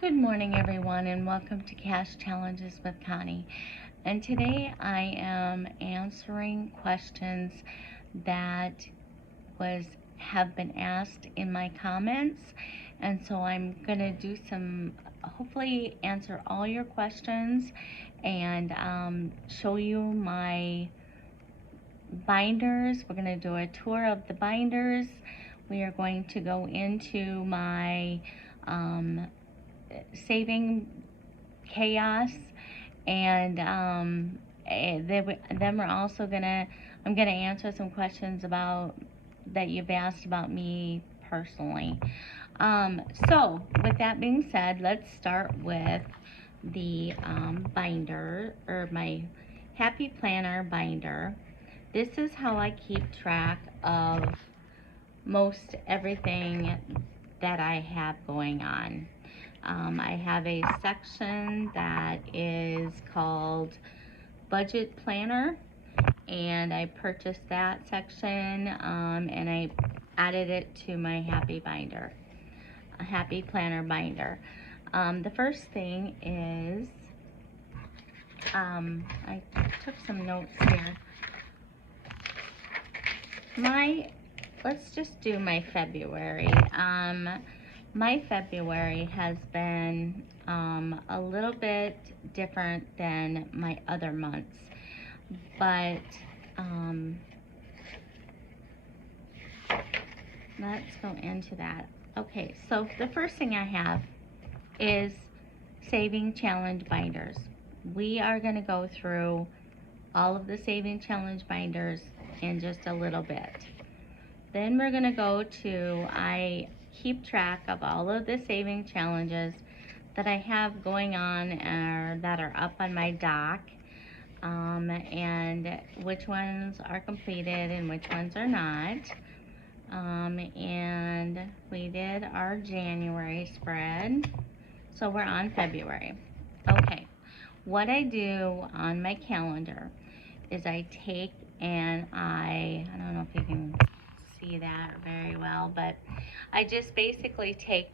Good morning, everyone, and welcome to Cash Challenges with Connie. And today I am answering questions that have been asked in my comments. And so I'm going to do hopefully answer all your questions and show you my binders. We're going to do a tour of the binders. We are going to go into my saving chaos, and then I'm gonna answer some questions about that you've asked about me personally. So with that being said, let's start with the binder, or my Happy Planner binder. This is how I keep track of most everything that I have going on. I have a section that is called Budget Planner, and I purchased that section and I added it to my Happy Planner binder. The first thing is, I took some notes here. Let's just do my February. My February has been a little bit different than my other months, but let's go into that. Okay, so the first thing I have is Saving Challenge binders. We are going to go through all of the Saving Challenge binders in just a little bit. Then we're going to go to, I keep track of all of the saving challenges that I have going on or that are up on my dock, and which ones are completed and which ones are not. And we did our January spread, so we're on February. Okay, what I do on my calendar is I take and I don't know if you can see that very well, but I just basically take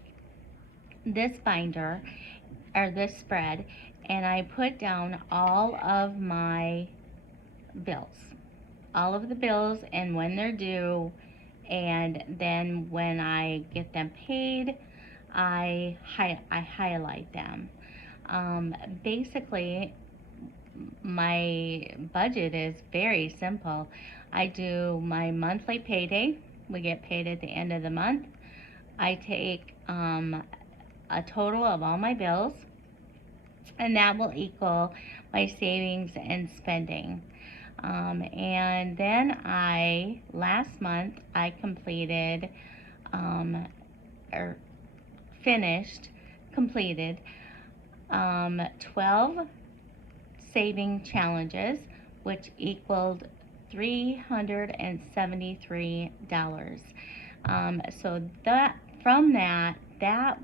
this binder or this spread and I put down all of my bills, all of the bills and when they're due, and then when I get them paid, I highlight them. Basically, my budget is very simple. I do my monthly payday. We get paid at the end of the month. I take a total of all my bills, and that will equal my savings and spending. And then last month, I completed, or completed 12 saving challenges, which equaled $373. So that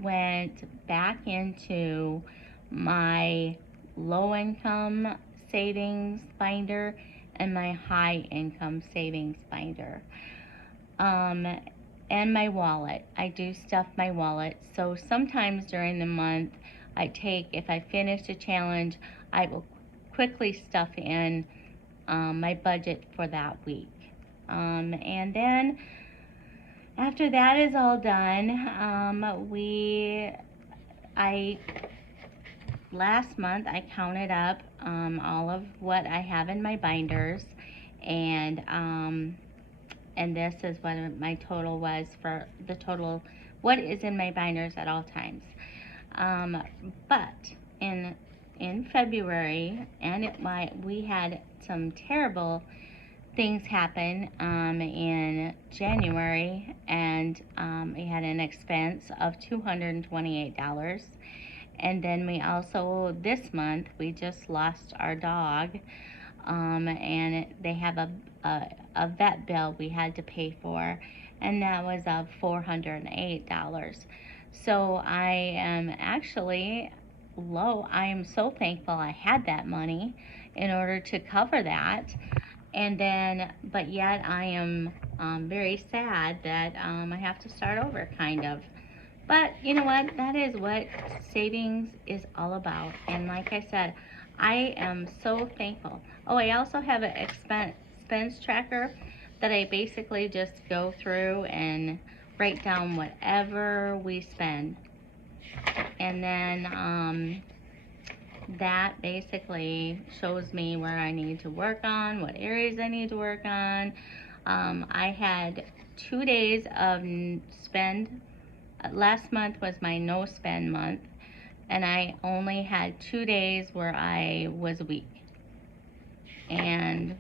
went back into my low income savings binder and my high income savings binder. And my wallet. I do stuff my wallet. So sometimes during the month, if I finish a challenge, I will quickly stuff in my budget for that week. And then after that is all done, last month I counted up all of what I have in my binders, and this is what my total was for what is in my binders at all times. But in February, we had some terrible things happen in January, and we had an expense of $228. And then we also, this month, we just lost our dog, and they have a vet bill we had to pay for, and that was of $408. So I am actually low. I am so thankful I had that money in order to cover that. And then, but yet I am very sad that I have to start over, kind of. But you know what? That is what savings is all about. And like I said, I am so thankful. Oh, I also have an expense tracker that I basically just go through and write down whatever we spend. And then that basically shows me where I need to work on, what areas I need to work on. I had 2 days of spend. Last month was my no spend month, and I only had 2 days where I was weak. And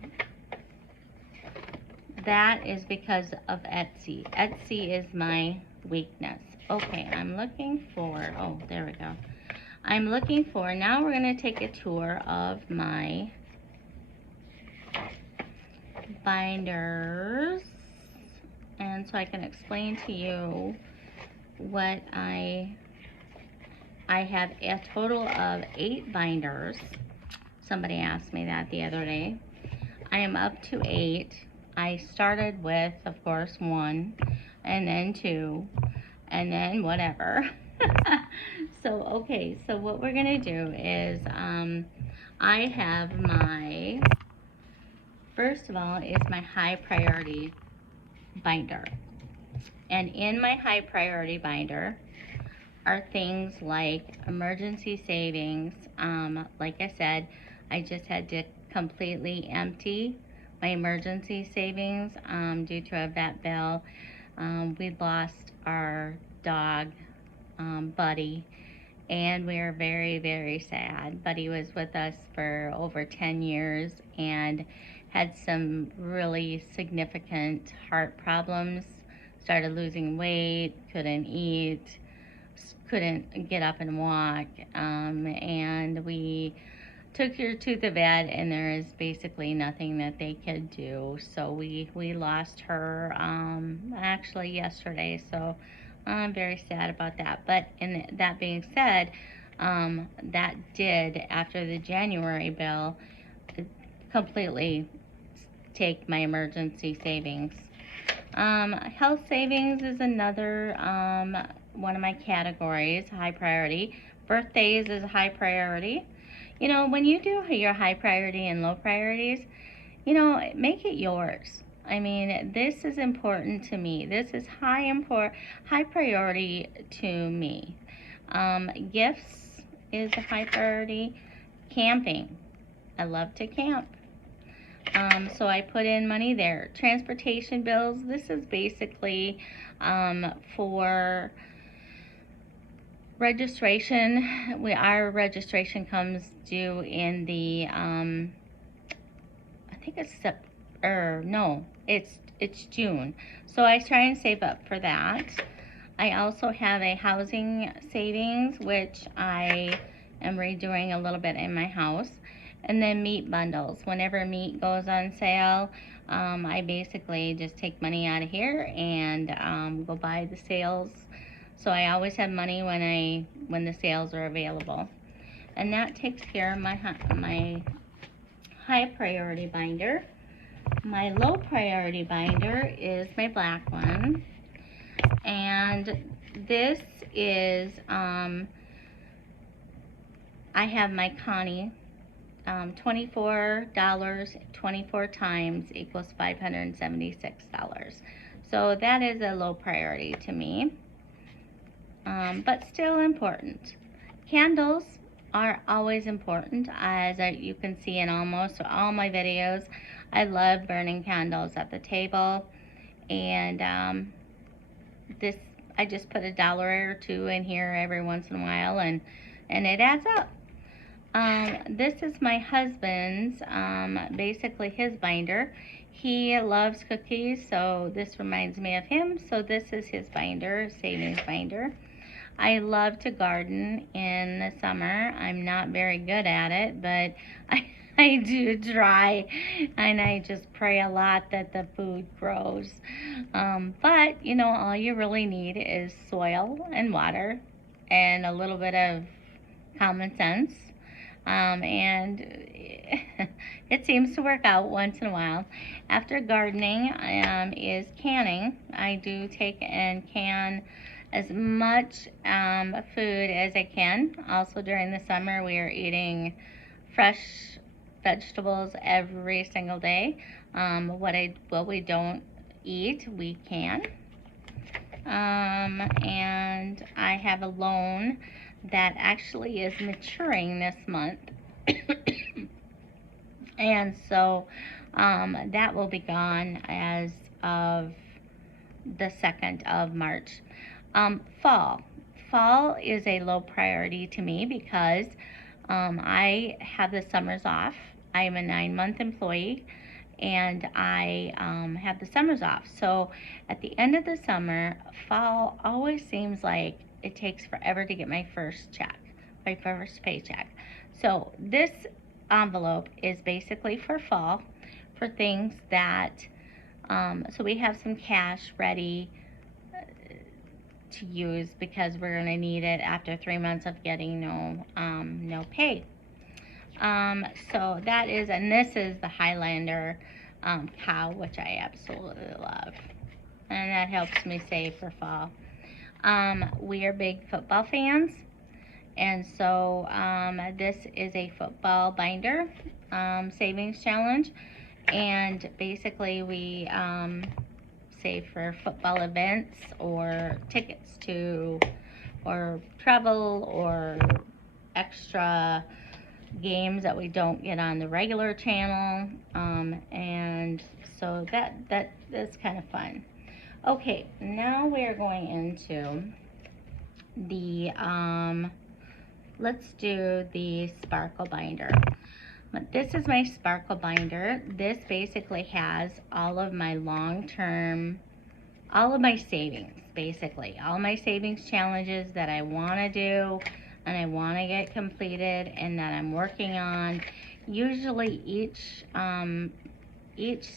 that is because of Etsy. Etsy is my weakness. Okay, I'm looking for, oh, there we go. I'm looking for, now we're going to take a tour of my binders. And so I can explain to you what I have a total of 8 binders. Somebody asked me that the other day. I am up to 8. I started with, of course, 1, and then 2, and then whatever. So, okay, so what we're going to do is, I have my, first of all, is my high priority binder. And in my high priority binder are things like emergency savings. Like I said, I just had to completely empty my emergency savings due to a vet bill. We lost our dog, Buddy, and we are very, very sad. Buddy was with us for over 10 years and had some really significant heart problems, started losing weight, couldn't eat, couldn't get up and walk, and we took her to the vet, and there is basically nothing that they could do. So we lost her actually yesterday, so I'm very sad about that. But in that being said, that did, after the January bill, completely take my emergency savings. Health savings is another one of my categories, high priority. Birthdays is a high priority. You know, when you do your high priority and low priorities, you know, make it yours. I mean, this is important to me. This is high priority to me. Gifts is a high priority. Camping. I love to camp. So I put in money there. Transportation bills. This is basically for registration. Our registration comes due in the I think it's June. So I try and save up for that. I also have a housing savings, which I am redoing a little bit in my house. And then meat bundles. Whenever meat goes on sale, I basically just take money out of here and go buy the sales. So I always have money when the sales are available. And that takes care of my high priority binder. My low priority binder is my black one. And this is, I have my Connie. $24, 24 times equals $576. So that is a low priority to me, but still important. Candles are always important, as you can see in almost all my videos. I love burning candles at the table, and I just put $1 or $2 in here every once in a while, and it adds up. This is my husband's, basically his binder. He loves cookies, so this reminds me of him. So this is his binder, savings binder. I love to garden in the summer. I'm not very good at it, but I do try, and I just pray a lot that the food grows. But, you know, all you really need is soil and water and a little bit of common sense. And it seems to work out once in a while. After gardening is canning. I do take and can as much food as I can. Also during the summer, we are eating fresh vegetables every single day. What we don't eat, we can. And I have a loan that actually is maturing this month. And so that will be gone as of the 2nd of March. Fall. Fall is a low priority to me because I have the summers off. I am a 9-month employee and I have the summers off. So at the end of the summer, fall always seems like it takes forever to get my first check, my first paycheck. So this envelope is basically for fall, for things that, so we have some cash ready to use because we're going to need it after 3 months of getting no pay. So that is, and this is the Highlander cow, which I absolutely love, and that helps me save for fall. We are big football fans, and so this is a football binder savings challenge, and basically we save for football events or tickets to, or travel, or extra games that we don't get on the regular channel, and so that's kind of fun. Okay, now we're going into the let's do the sparkle binder. But this is my sparkle binder. This basically has all of my long-term, all of my savings, basically all my savings challenges that I want to do and I want to get completed and that I'm working on. Usually each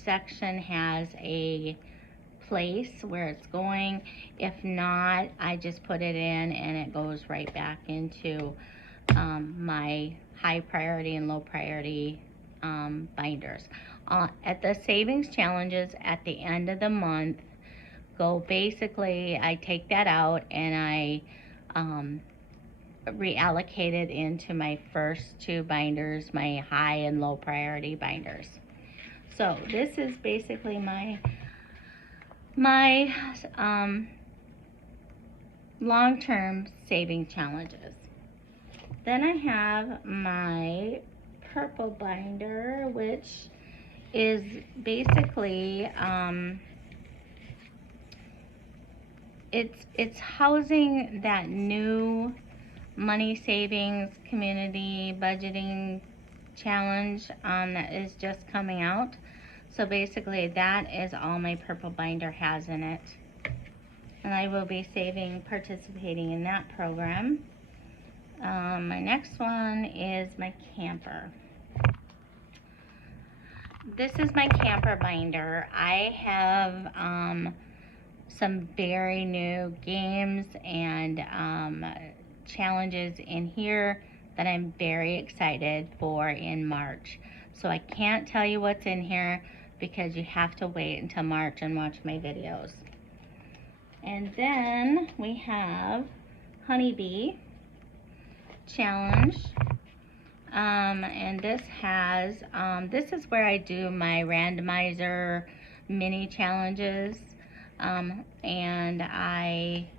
section has a place where it's going. If not, I just put it in and it goes right back into my high priority and low priority binders. At the savings challenges at the end of the month, basically I take that out and I reallocate it into my first two binders, my high and low priority binders. So this is basically my long-term saving challenges. Then I have my purple binder, which is basically it's housing that new money savings community budgeting challenge that is just coming out. So basically that is all my purple binder has in it, and I will be participating in that program. My next one is my camper. This is my camper binder. I have some very new games and challenges in here that I'm very excited for in March. So I can't tell you what's in here because you have to wait until March and watch my videos. And then we have Honeybee Challenge. And this has, this is where I do my randomizer mini challenges. And I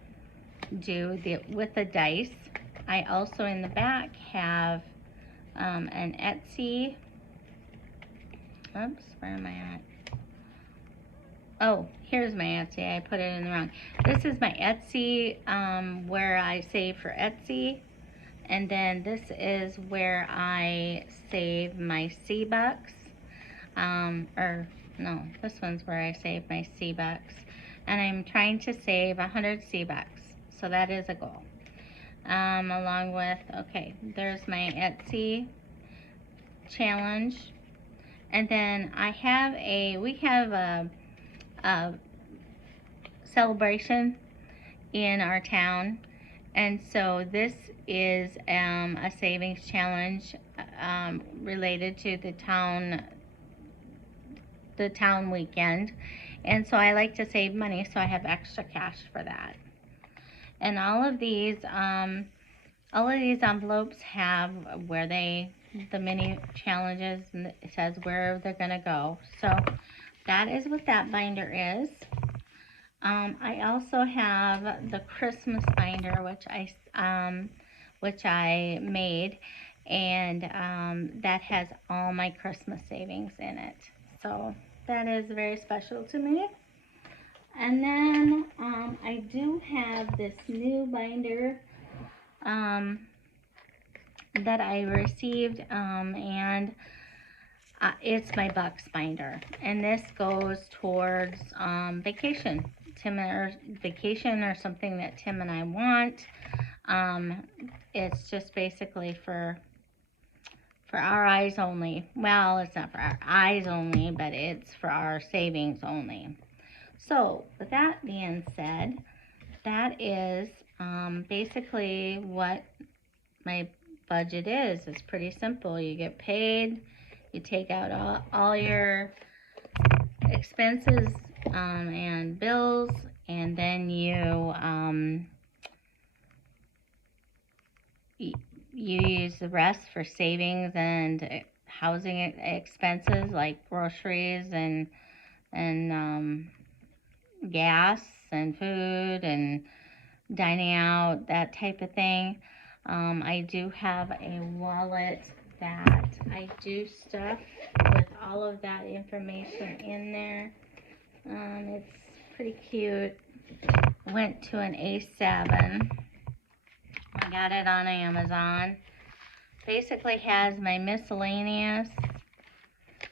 do with the dice. I also in the back have an Etsy. Oops, where am I at? Oh, here's my Etsy. I put it in the wrong. This is my Etsy, where I save for Etsy. And then this is where I save my C-Bucks. Or no, this one's where I save my C-Bucks. And I'm trying to save 100 C-Bucks. So that is a goal. Along with, okay, there's my Etsy challenge. And then we have a celebration in our town. And so this is a savings challenge related to the town weekend. And so I like to save money, so I have extra cash for that. And all of these envelopes have where the mini challenges, and it says where they're gonna go. So that is what that binder is. I also have the Christmas binder, which I made, and that has all my Christmas savings in it. So that is very special to me. And then I do have this new binder that I received, and it's my Bucks binder, and this goes towards vacation. Vacation or something that Tim and I want. It's just basically for our eyes only. Well, it's not for our eyes only, but it's for our savings only. So, with that being said, that is basically what my budget is. It's pretty simple. You get paid, you take out all your expenses and bills, and then you use the rest for savings and housing expenses like groceries and gas and food and dining out, that type of thing. I do have a wallet that I do stuff with all of that information in there. It's pretty cute. Went to an A7. I got it on Amazon. Basically has my miscellaneous,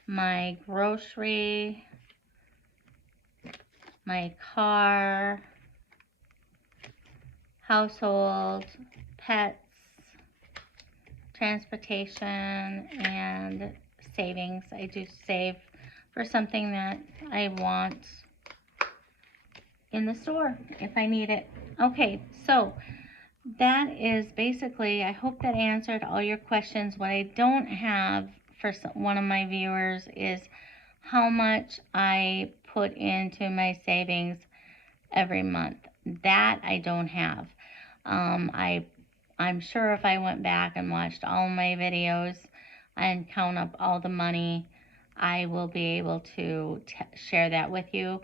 my grocery, my car, household, pets, transportation, and savings. I do save for something that I want in the store if I need it. Okay, so that is basically, I hope that answered all your questions. What I don't have for one of my viewers is how much I put into my savings every month. That I don't have. I'm sure if I went back and watched all my videos and count up all the money, I will be able to share that with you.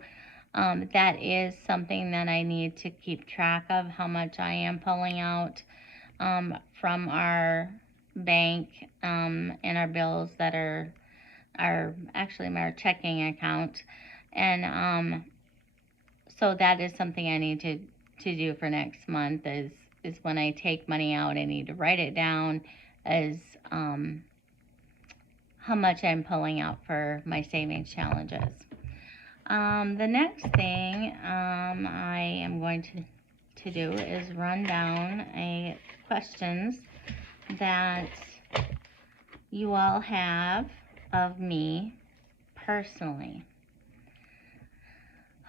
That is something that I need to keep track of, how much I am pulling out from our bank and our bills that are actually my checking account. And so that is something I need to do for next month is when I take money out, I need to write it down as how much I'm pulling out for my savings challenges. The next thing I am going to do is run down questions that you all have of me personally.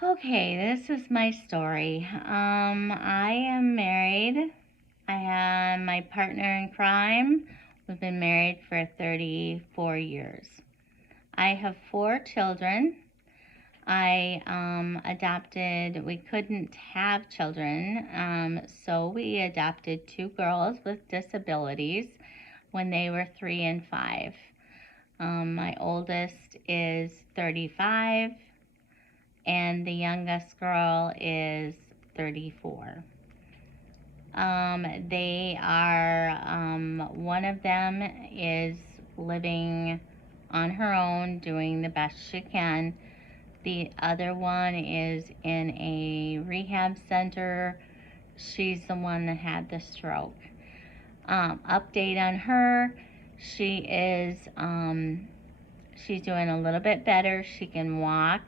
Okay, this is my story. I am married. I am my partner in crime. We've been married for 34 years. I have 4 children. I adopted, we couldn't have children, so we adopted 2 girls with disabilities when they were 3 and 5. My oldest is 35, and the youngest girl is 34. They are, one of them is living on her own, doing the best she can. The other one is in a rehab center. She's the one that had the stroke. Update on her, she's doing a little bit better. She can walk.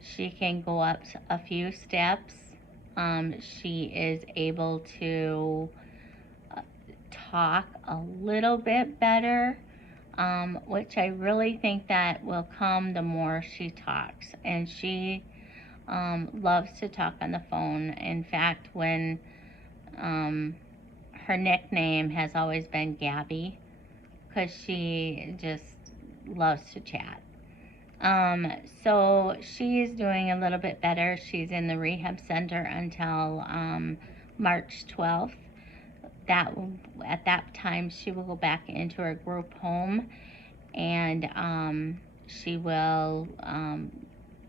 She can go up a few steps. She is able to talk a little bit better, which I really think that will come the more she talks. And she loves to talk on the phone. In fact, when her nickname has always been Gabby, because she just loves to chat. So she's doing a little bit better. She's in the rehab center until March 12th. That at that time she will go back into her group home, and she will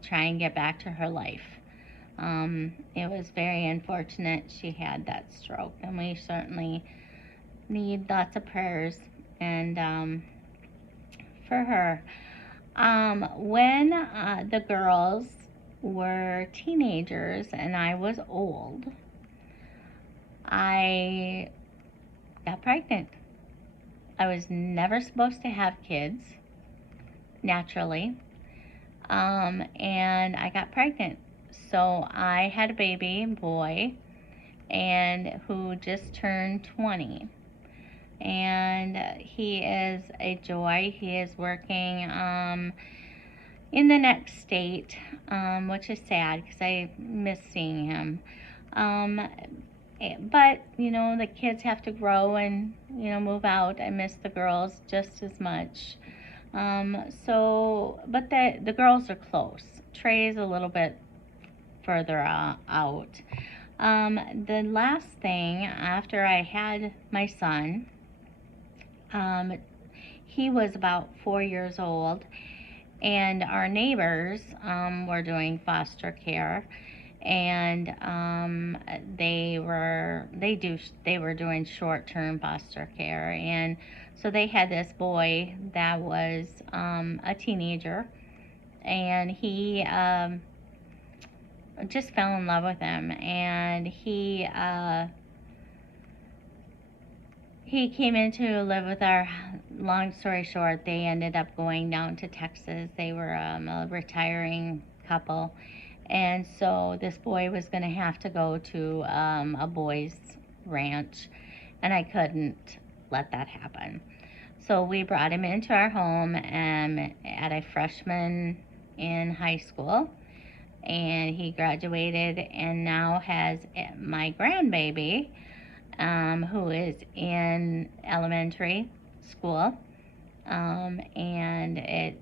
try and get back to her life. It was very unfortunate she had that stroke, and we certainly need lots of prayers and for her. When the girls were teenagers and I was old, I got pregnant. I was never supposed to have kids naturally, and I got pregnant. So I had a baby boy, and who just turned 20, and he is a joy. He is working in the next state, which is sad because I miss seeing him. But the kids have to grow and move out. I miss the girls just as much. But the girls are close. Trey's a little bit further out. The last thing, after I had my son, he was about 4 years old, and our neighbors were doing foster care, and they were doing short-term foster care, and so they had this boy that was a teenager, and he just fell in love with him, and he came in to live with our. Long story short, they ended up going down to Texas. They were a retiring couple, and so this boy was going to have to go to a boys' ranch, and I couldn't let that happen. So we brought him into our home at a freshman in high school, and he graduated and now has my grandbaby, who is in elementary school, and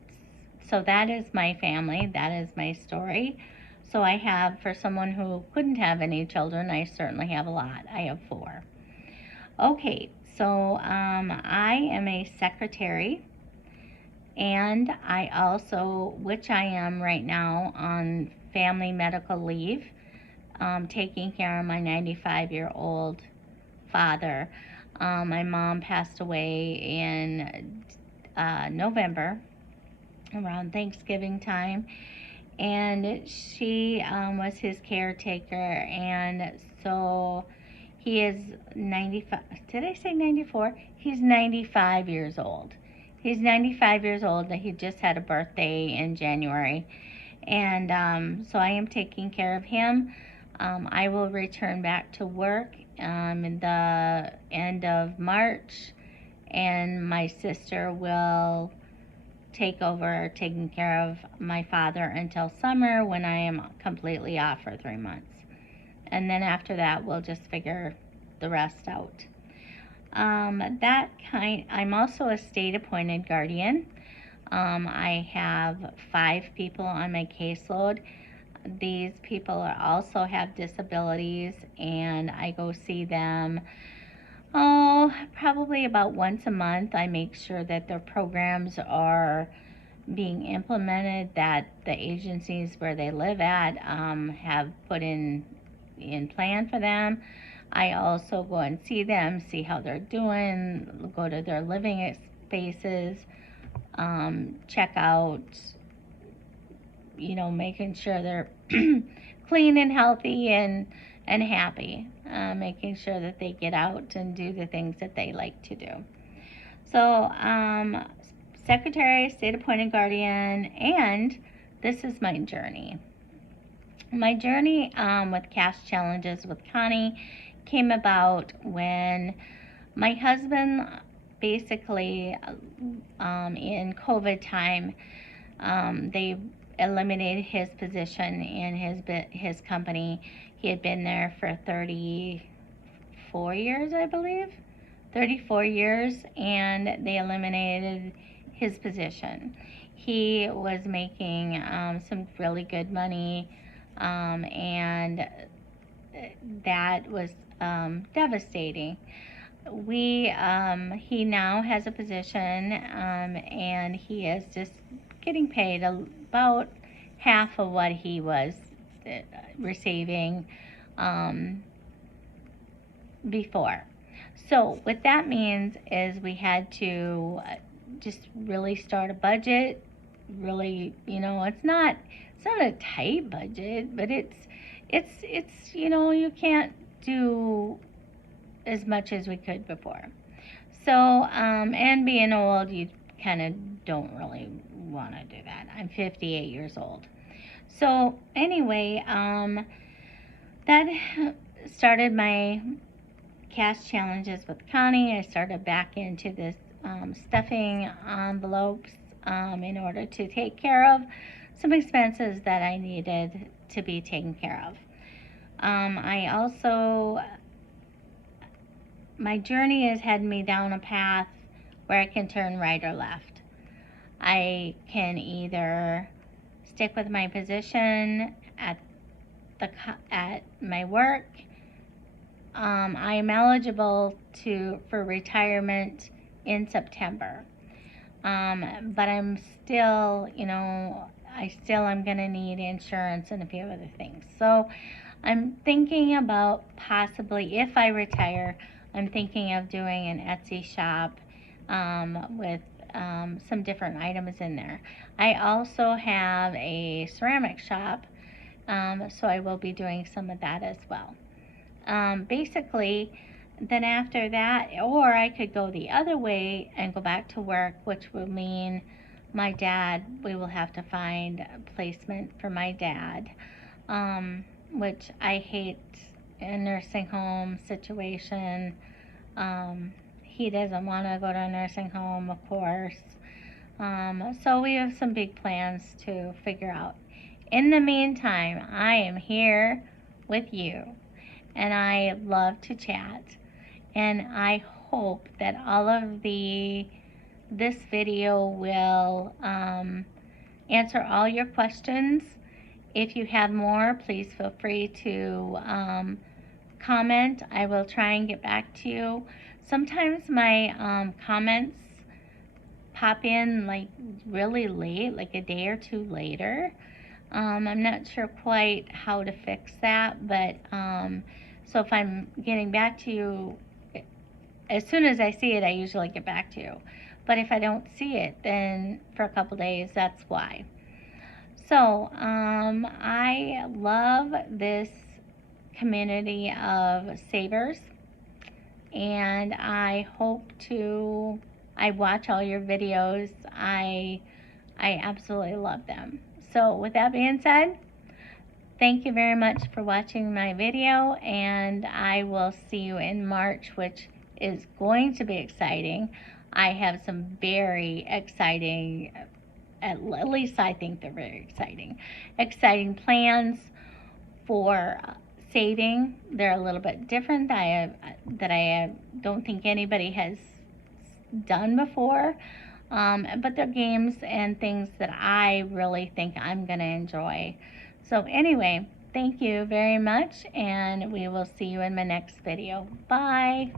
so that is my family, that is my story. So I have, for someone who couldn't have any children, I certainly have a lot. I have 4. Okay, so I am a secretary, and I also, which I am right now on family medical leave, taking care of my 95-year-old father. My mom passed away in November, around Thanksgiving time, and she was his caretaker, and so he is 95. Did I say 94? He's 95 years old. He's 95 years old. He just had a birthday in January, and so I am taking care of him. I will return back to work in the end of March, and my sister will take over taking care of my father until summer, when I am completely off for 3 months. And then after that, we'll just figure the rest out. I'm also a state appointed guardian. I have 5 people on my caseload. These people also have disabilities, and I go see them probably about once a month. I make sure that their programs are being implemented, that the agencies where they live at have put in plan for them. I also go and see them, see how they're doing, go to their living spaces, check out, making sure they're clean and healthy and happy, making sure that they get out and do the things that they like to do. So, secretary, state appointed guardian, and this is my journey. My journey with cash challenges with Connie came about when my husband basically in COVID time, they eliminated his position in his company. He had been there for 34 years, I believe. 34 years, and they eliminated his position. He was making some really good money, and that was devastating. He now has a position, and he is just getting paid about half of what he was receiving before. So what that means is we had to just really start a budget. Really, it's not a tight budget, but it's you can't do as much as we could before. So, and being old, you kind of don't really want to do that. I'm 58 years old. So anyway, that started my cash challenges with Connie. I started back into this stuffing envelopes in order to take care of some expenses that I needed to be taken care of. My journey has had me down a path where I can turn right or left. I can either stick with my position at my work. I am eligible for retirement in September, but I'm still, I still am going to need insurance and a few other things. So I'm thinking about possibly, if I retire, I'm thinking of doing an Etsy shop with some different items in there. I also have a ceramic shop, so I will be doing some of that as well. Basically, then after that, or I could go the other way and go back to work, which will mean we will have to find a placement for my dad, which I hate a nursing home situation. He doesn't want to go to a nursing home, of course. So we have some big plans to figure out. In the meantime, I am here with you, and I love to chat. And I hope that all of this video will answer all your questions. If you have more, please feel free to comment. I will try and get back to you. Sometimes my comments pop in like really late, like a day or two later. I'm not sure quite how to fix that, but so if I'm getting back to you, as soon as I see it, I usually get back to you. But if I don't see it, then for a couple days, that's why. So I love this community of savers, and I watch all your videos. I absolutely love them. So with that being said, thank you very much for watching my video, and I will see you in March, which is going to be exciting. I have some very exciting, at least I think they're very exciting plans for saving. They're a little bit different that I don't think anybody has done before. But they're games and things that I really think I'm going to enjoy. So anyway, thank you very much, and we will see you in my next video. Bye.